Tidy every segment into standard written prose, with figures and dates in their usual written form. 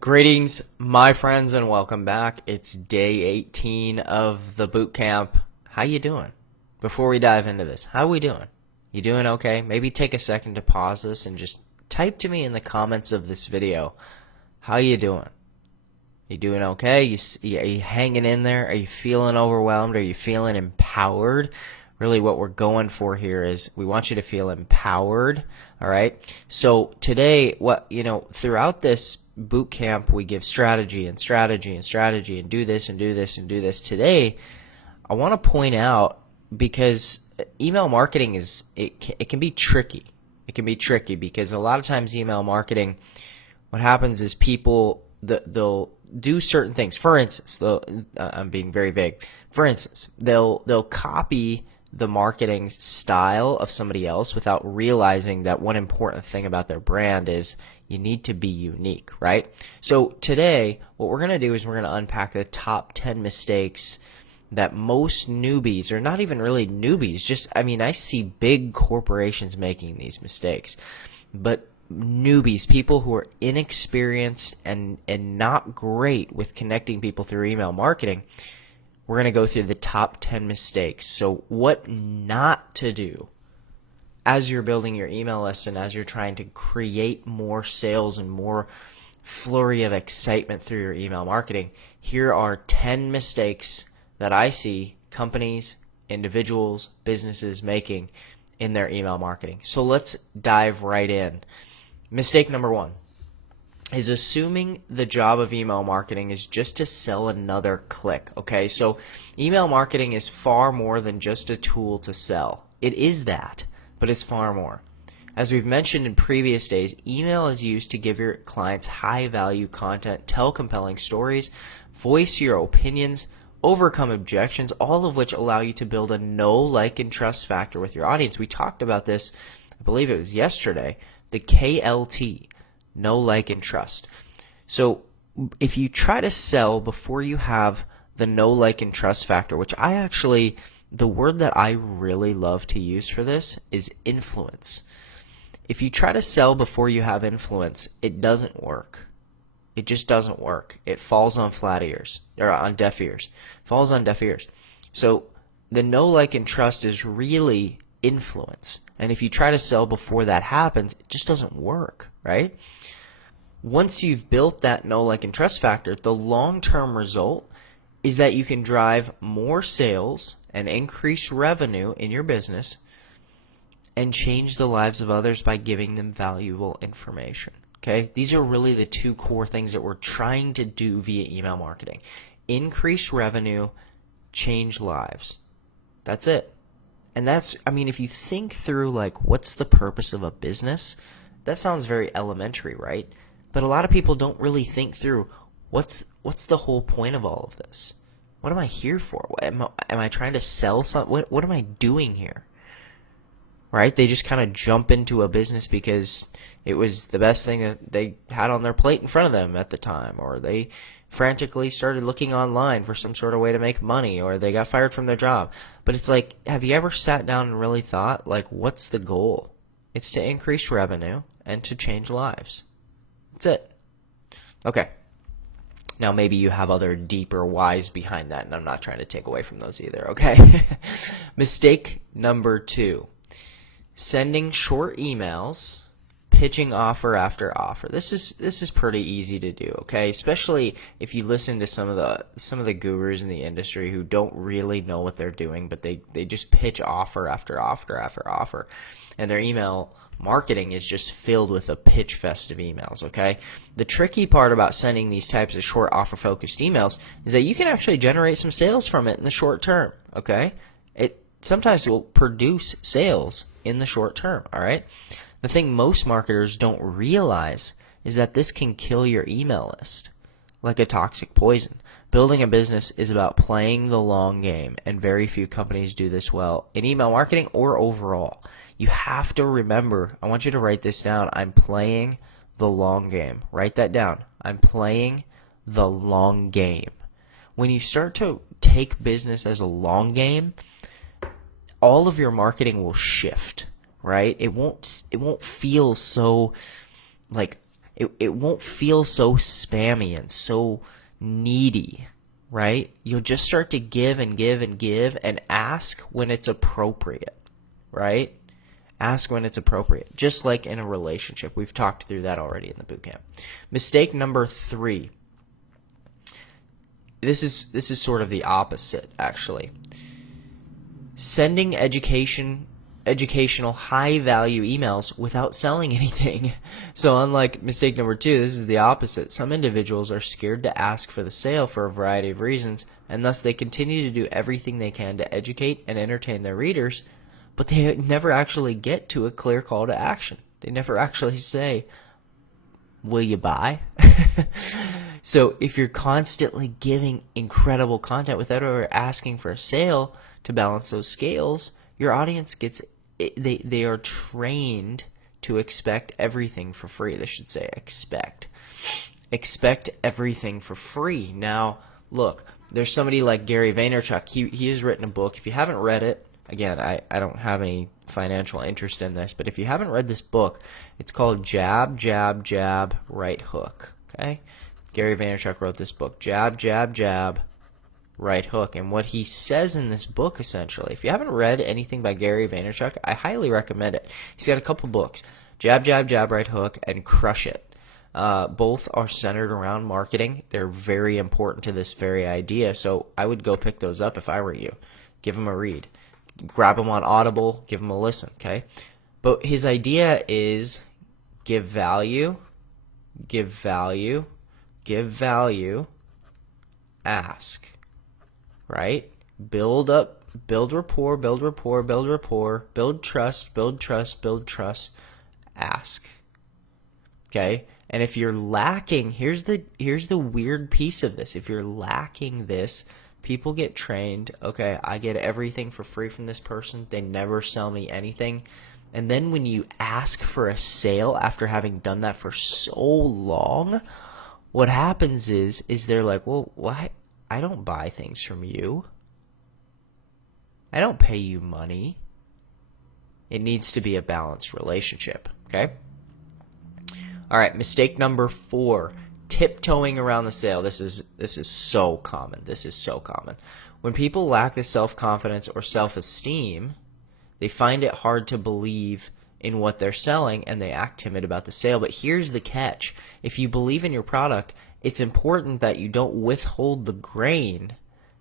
Greetings, my friends, and welcome back. It's day 18 of the boot camp. How you doing? Before we dive into this, how we doing? You doing okay? Maybe take a second to pause this and just type to me in the comments of this video. How you doing? You doing okay? Are you hanging in there? Are you feeling overwhelmed? Are you feeling empowered? Really what we're going for here is we want you to feel empowered, all right? So today, throughout this boot camp, we give strategy and strategy and strategy and do this and do this and do this. Today, I want to point out, because email marketing it can be tricky. It can be tricky because a lot of times email marketing, what happens is people, they'll do certain things. For instance, I'm being very vague. For instance, they'll copy the marketing style of somebody else without realizing that one important thing about their brand is you need to be unique, right? So today, what we're going to do is we're going to unpack the top 10 mistakes that most newbies, or not even really newbies, I see big corporations making these mistakes, but newbies, people who are inexperienced and not great with connecting people through email marketing, we're going to go through the top 10 mistakes. So what not to do as you're building your email list and as you're trying to create more sales and more flurry of excitement through your email marketing. Here are 10 mistakes that I see companies, individuals, businesses making in their email marketing. So let's dive right in. Mistake number 1 is assuming the job of email marketing is just to sell another click, okay? So email marketing is far more than just a tool to sell. It is that, but it's far more. As we've mentioned in previous days, email is used to give your clients high-value content, tell compelling stories, voice your opinions, overcome objections, all of which allow you to build a know, like, and trust factor with your audience. We talked about this, I believe it was yesterday, the KLT. Know, like, and trust. So if you try to sell before you have the know, like, and trust factor, which the word that I really love to use for this is influence. If you try to sell before you have influence, it doesn't work. It just doesn't work. It falls on flat ears, or on deaf ears. Falls on deaf ears. So the know, like, and trust is really influence. And if you try to sell before that happens, it just doesn't work, right? Once you've built that know, like, and trust factor, the long-term result is that you can drive more sales and increase revenue in your business and change the lives of others by giving them valuable information. Okay? These are really the two core things that we're trying to do via email marketing. Increase revenue, change lives. That's it. And if you think through, like, what's the purpose of a business, that sounds very elementary, right? But a lot of people don't really think through what's the whole point of all of this? What am I here for? Am I trying to sell something? What am I doing here? Right? They just kind of jump into a business because it was the best thing that they had on their plate in front of them at the time, or they frantically started looking online for some sort of way to make money, or they got fired from their job. But it's like, have you ever sat down and really thought, like, what's the goal? It's to increase revenue and to change lives. That's it. Okay. Now maybe you have other deeper whys behind that, and I'm not trying to take away from those either, okay? Mistake number 2. Sending short emails, pitching offer after offer. This is pretty easy to do, okay? Especially if you listen to some of the gurus in the industry who don't really know what they're doing, but they just pitch offer after offer after offer. And their email marketing is just filled with a pitch fest of emails, okay? The tricky part about sending these types of short offer-focused emails is that you can actually generate some sales from it in the short term, okay? It sometimes will produce sales in the short term, all right? The thing most marketers don't realize is that this can kill your email list like a toxic poison. Building a business is about playing the long game, and very few companies do this well in email marketing or overall. You have to remember, I want you to write this down, I'm playing the long game. Write that down. I'm playing the long game. When you start to take business as a long game, all of your marketing will shift, right? It won't feel so like it won't feel so spammy and so needy, right? You'll just start to give and give and give and ask when it's appropriate, right? Ask when it's appropriate, just like in a relationship. We've talked through that already in the bootcamp. Mistake number 3. This is sort of the opposite, actually. Sending educational high-value emails without selling anything. So unlike mistake number 2, this is the opposite. Some individuals are scared to ask for the sale for a variety of reasons, and thus they continue to do everything they can to educate and entertain their readers, but they never actually get to a clear call to action. They never actually say, will you buy? So if you're constantly giving incredible content without ever asking for a sale to balance those scales, your audience they are trained to expect everything for free. They should say expect everything for free. Now, look, there's somebody like Gary Vaynerchuk. He has written a book. If you haven't read it, again, I don't have any financial interest in this, but if you haven't read this book, it's called Jab, Jab, Jab, Right Hook. Okay? Gary Vaynerchuk wrote this book, Jab, Jab, Jab, Right Hook. And what he says in this book, essentially, if you haven't read anything by Gary Vaynerchuk, I highly recommend it. He's got a couple books, Jab, Jab, Jab, Right Hook, and Crush It. Both are centered around marketing. They're very important to this very idea, so I would go pick those up if I were you. Give them a read. Grab them on Audible, give them a listen, okay? But his idea is give value, give value, give value, ask, right? Build up, build rapport, build rapport, build rapport, build trust, build trust, build trust, ask, okay? And if you're lacking, here's the weird piece of this. If you're lacking this, people get trained, okay, I get everything for free from this person. They never sell me anything. And then when you ask for a sale after having done that for so long, what happens is they're like, well, why? I don't buy things from you. I don't pay you money. It needs to be a balanced relationship, okay? All right, mistake number 4. Tiptoeing around the sale. This is so common. This is so common. When people lack the self-confidence or self-esteem, they find it hard to believe in what they're selling and they act timid about the sale. But here's the catch. If you believe in your product, it's important that you don't withhold the grain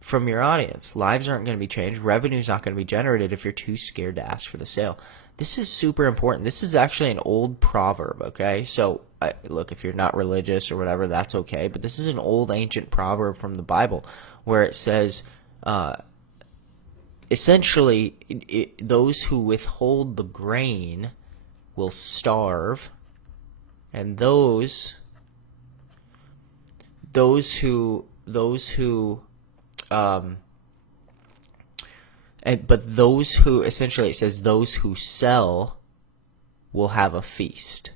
from your audience. Lives aren't going to be changed. Revenue's not going to be generated if you're too scared to ask for the sale. This is super important. This is actually an old proverb, okay? So, look, if you're not religious or whatever, that's okay. But this is an old ancient proverb from the Bible where it says, essentially, those who withhold the grain will starve, and those who essentially, it says those who sell will have a feast.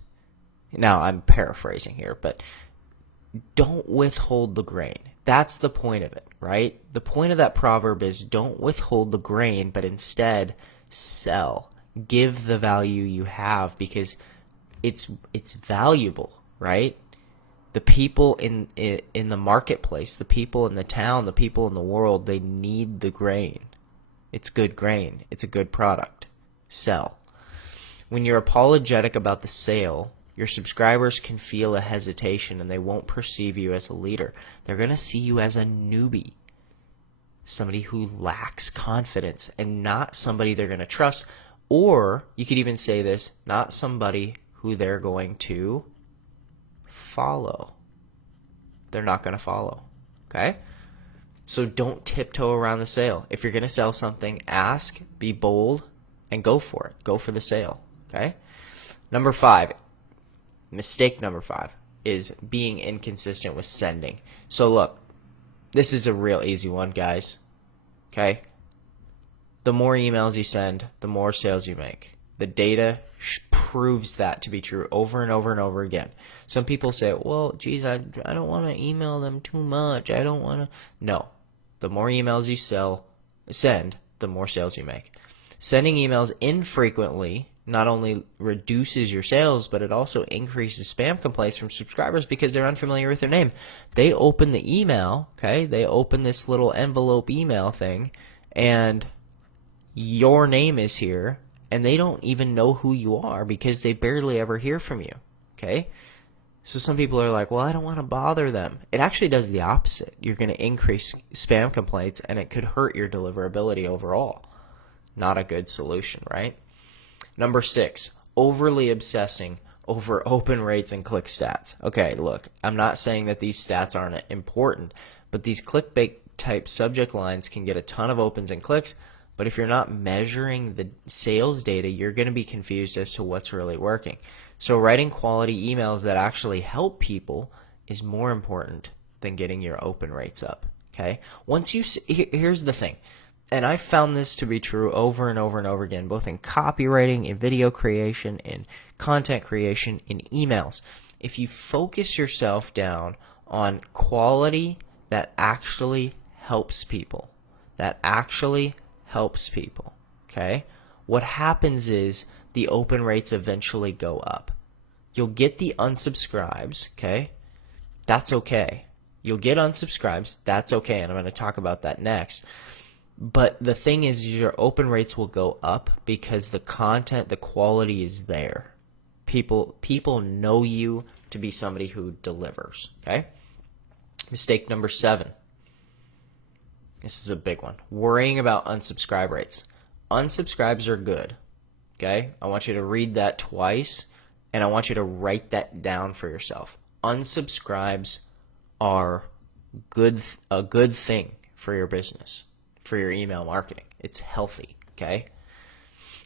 Now, I'm paraphrasing here, but don't withhold the grain. That's the point of it, right? The point of that proverb is don't withhold the grain, but instead sell. Give the value you have because it's valuable, right? The people in the marketplace, the people in the town, the people in the world, they need the grain. It's good grain. It's a good product. Sell. When you're apologetic about the sale, your subscribers can feel a hesitation and they won't perceive you as a leader. They're going to see you as a newbie, somebody who lacks confidence and not somebody they're going to trust. Or you could even say this, not somebody who they're going to follow. They're not going to follow. Okay? So don't tiptoe around the sale. If you're going to sell something, ask, be bold, and go for it. Go for the sale. Okay? Number 5. Mistake number 5 is being inconsistent with sending. So look, this is a real easy one, guys. Okay? The more emails you send, the more sales you make. The data proves that to be true over and over and over again. Some people say, well, geez, I don't want to email them too much. I don't want to. No. The more emails you send, the more sales you make. Sending emails infrequently not only reduces your sales, but it also increases spam complaints from subscribers because they're unfamiliar with their name. They open the email, okay? They open this little envelope email thing, and your name is here, and they don't even know who you are because they barely ever hear from you, okay? So some people are like, well, I don't want to bother them. It actually does the opposite. You're going to increase spam complaints, and it could hurt your deliverability overall. Not a good solution, right? Number 6, overly obsessing over open rates and click stats. Okay, look, I'm not saying that these stats aren't important, but these clickbait type subject lines can get a ton of opens and clicks, but if you're not measuring the sales data, you're going to be confused as to what's really working. So writing quality emails that actually help people is more important than getting your open rates up, okay? Here's the thing. And I've found this to be true over and over and over again, both in copywriting, in video creation, in content creation, in emails. If you focus yourself down on quality that actually helps people, okay? What happens is the open rates eventually go up. You'll get the unsubscribes, okay? That's okay. You'll get unsubscribes, that's okay, and I'm going to talk about that next. But the thing is, your open rates will go up because the content, the quality is there. People know you to be somebody who delivers, okay? Mistake number 7. This is a big one. Worrying about unsubscribe rates. Unsubscribes are good, okay? I want you to read that twice, and I want you to write that down for yourself. Unsubscribes are a good thing for your business, for your email marketing. It's healthy, okay?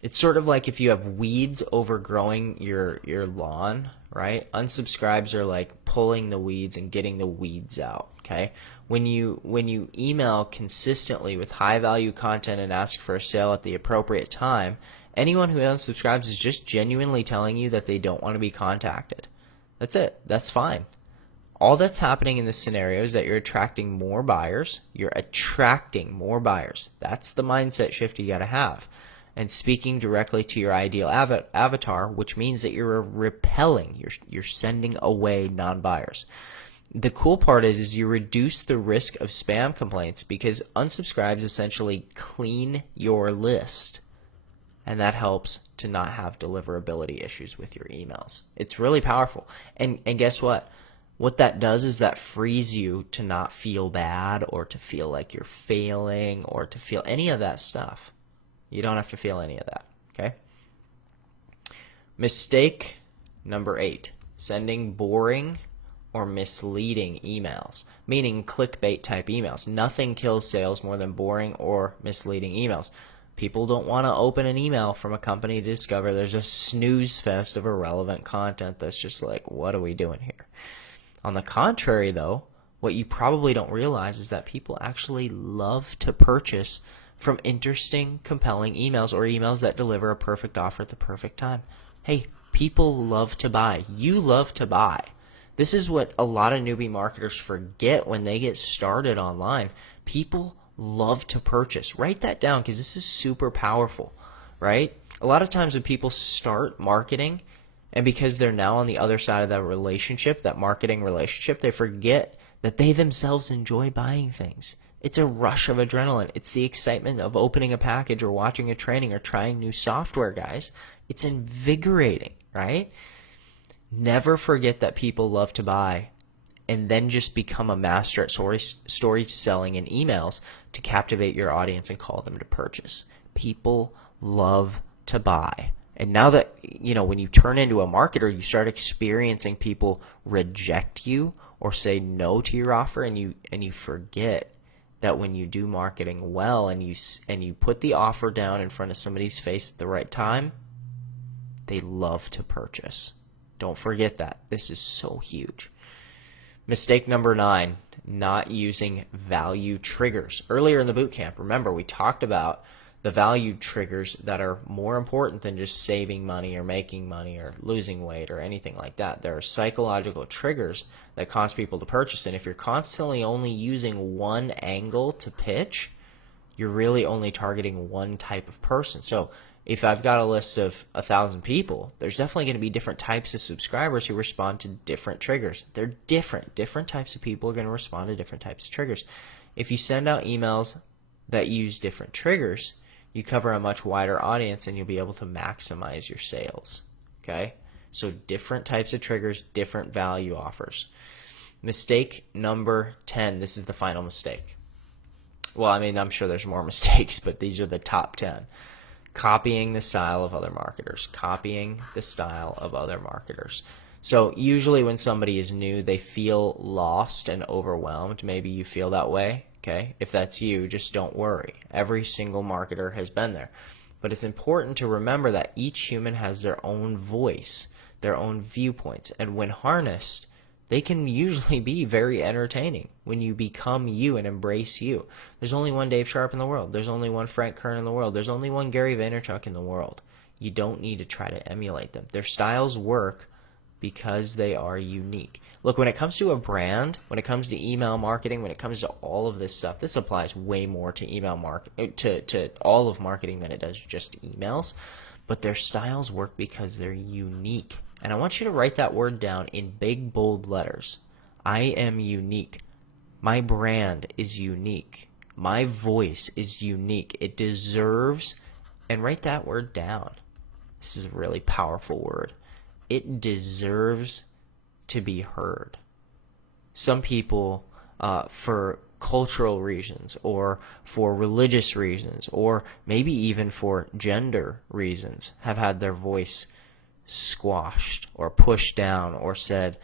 It's sort of like if you have weeds overgrowing your lawn, right? Unsubscribes are like pulling the weeds and getting the weeds out, okay? When you email consistently with high value content and ask for a sale at the appropriate time, anyone who unsubscribes is just genuinely telling you that they don't want to be contacted. That's it. That's fine. All that's happening in this scenario is that you're attracting more buyers. That's the mindset shift you got to have. And speaking directly to your ideal avatar, which means that you're repelling, you're sending away non-buyers. The cool part is you reduce the risk of spam complaints because unsubscribes essentially clean your list. And that helps to not have deliverability issues with your emails. It's really powerful. And guess what? What that does is that frees you to not feel bad or to feel like you're failing or to feel any of that stuff. You don't have to feel any of that, okay? Mistake number 8, sending boring or misleading emails, meaning clickbait type emails. Nothing kills sales more than boring or misleading emails. People don't want to open an email from a company to discover there's a snooze fest of irrelevant content that's just like, what are we doing here? On the contrary, though, what you probably don't realize is that people actually love to purchase from interesting, compelling emails or emails that deliver a perfect offer at the perfect time. Hey, people love to buy. You love to buy. This is what a lot of newbie marketers forget when they get started online. People love to purchase. Write that down because this is super powerful, right? A lot of times when people start marketing, and because they're now on the other side of that relationship, that marketing relationship, they forget that they themselves enjoy buying things. It's a rush of adrenaline. It's the excitement of opening a package or watching a training or trying new software, guys. It's invigorating, right? Never forget that people love to buy and then just become a master at story selling in emails to captivate your audience and call them to purchase. People love to buy. And now that, when you turn into a marketer, you start experiencing people reject you or say no to your offer, and you forget that when you do marketing well and you put the offer down in front of somebody's face at the right time, they love to purchase. Don't forget that. This is so huge. Mistake number 9, not using value triggers. Earlier in the boot camp, remember, we talked about the value triggers that are more important than just saving money or making money or losing weight or anything like that. There are psychological triggers that cause people to purchase. And if you're constantly only using one angle to pitch, you're really only targeting one type of person. So If I've got a list of 1,000 people, there's definitely going to be different types of subscribers who respond to different triggers. They're different. Different types of people are going to respond to different types of triggers. If you send out emails that use different triggers, you cover a much wider audience and you'll be able to maximize your sales. Okay? So different types of triggers, different value offers. Mistake number 10. This is the final mistake. Well, I mean, I'm sure there's more mistakes, but these are the top 10. Copying the style of other marketers. Copying the style of other marketers. So usually when somebody is new, they feel lost and overwhelmed. Maybe you feel that way. Okay? If that's you, just don't worry. Every single marketer has been there. But it's important to remember that each human has their own voice, their own viewpoints. And when harnessed, they can usually be very entertaining when you become you and embrace you. There's only one Dave Sharp in the world. There's only one Frank Kern in the world. There's only one Gary Vaynerchuk in the world. You don't need to try to emulate them. Their styles work because they are unique. Look, when it comes to a brand, when it comes to email marketing, when it comes to all of this stuff, this applies way more to email to all of marketing than it does just emails. But their styles work because they're unique. And I want you to write that word down in big, bold letters. I am unique. My brand is unique. My voice is unique. It deserves, and write that word down. This is a really powerful word. It deserves to be heard. Some people, for cultural reasons or for religious reasons or maybe even for gender reasons, have had their voice squashed or pushed down or said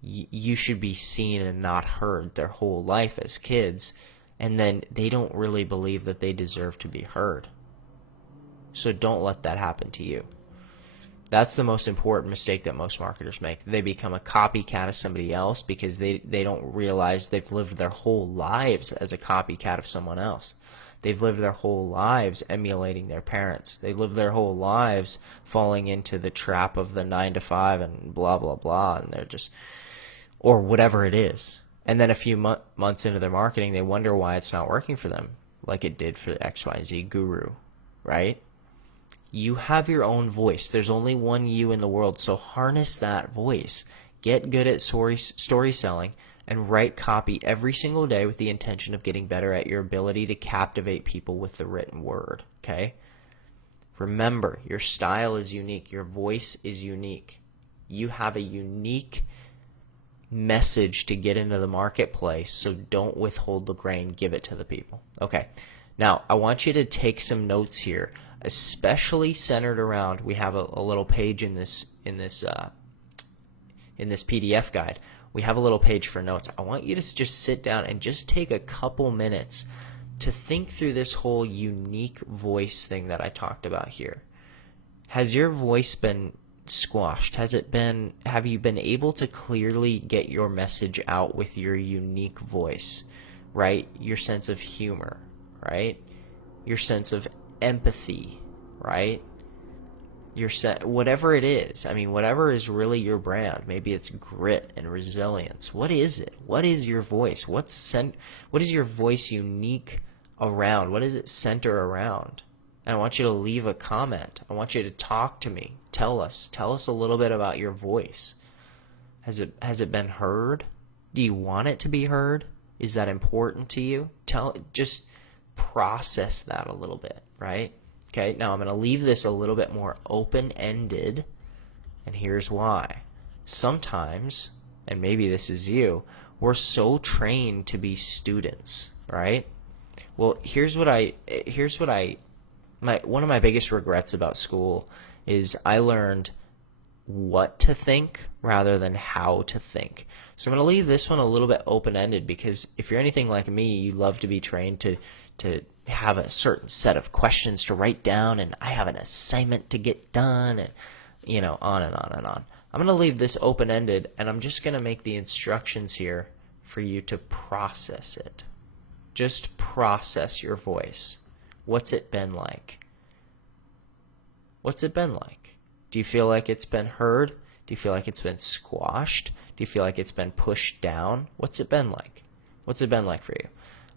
you should be seen and not heard their whole life as kids, and then they don't really believe that they deserve to be heard. So don't let that happen to you. That's the most important mistake that most marketers make. They become a copycat of somebody else because they don't realize they've lived their whole lives as a copycat of someone else. They've lived their whole lives emulating their parents. They've lived their whole lives falling into the trap of the 9 to 5 and blah, blah, blah. And they're just, or whatever it is. And then a few months into their marketing, they wonder why it's not working for them like it did for the XYZ guru, right? You have your own voice. There's only one you in the world, so harness that voice. Get good at story selling and write copy every single day with the intention of getting better at your ability to captivate people with the written word, okay? Remember, your style is unique. Your voice is unique. You have a unique message to get into the marketplace, so don't withhold the grain. Give it to the people. Okay, now I want you to take some notes here, especially centered around, we have a little page in this PDF guide. We have a little page for notes. I want you to just sit down and just take a couple minutes to think through this whole unique voice thing that I talked about here. Has your voice been squashed? Have you been able to clearly get your message out with your unique voice, right? Your sense of humor, right? Your sense of empathy, right? Whatever it is. I mean, whatever is really your brand. Maybe it's grit and resilience. What is it? What is your voice? What is your voice unique around? What does it center around? And I want you to leave a comment. I want you to talk to me. Tell us a little bit about your voice. Has it been heard? Do you want it to be heard? Is that important to you? Just process that a little bit, right? Okay, now I'm going to leave this a little bit more open-ended, and here's why. Sometimes, and maybe this is you, we're so trained to be students, right? Well, one of my biggest regrets about school is I learned what to think rather than how to think. So I'm going to leave this one a little bit open-ended, because if you're anything like me, you love to be trained to have a certain set of questions to write down, and I have an assignment to get done, and on and on and on. I'm going to leave this open-ended, and I'm just going to make the instructions here for you to process it. Just process your voice. What's it been like? What's it been like? Do you feel like it's been heard? Do you feel like it's been squashed? Do you feel like it's been pushed down? What's it been like? What's it been like for you?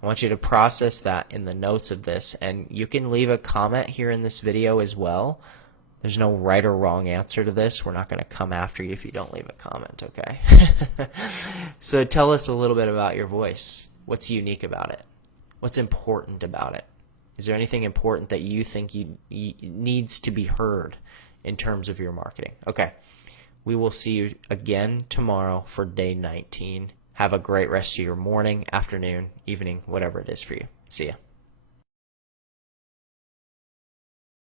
I want you to process that in the notes of this, and you can leave a comment here in this video as well. There's no right or wrong answer to this. We're not going to come after you if you don't leave a comment, okay? So tell us a little bit about your voice. What's unique about it? What's important about it? Is there anything important that you think needs to be heard in terms of your marketing? Okay. We will see you again tomorrow for day 19. Have a great rest of your morning, afternoon, evening, whatever it is for you. See ya.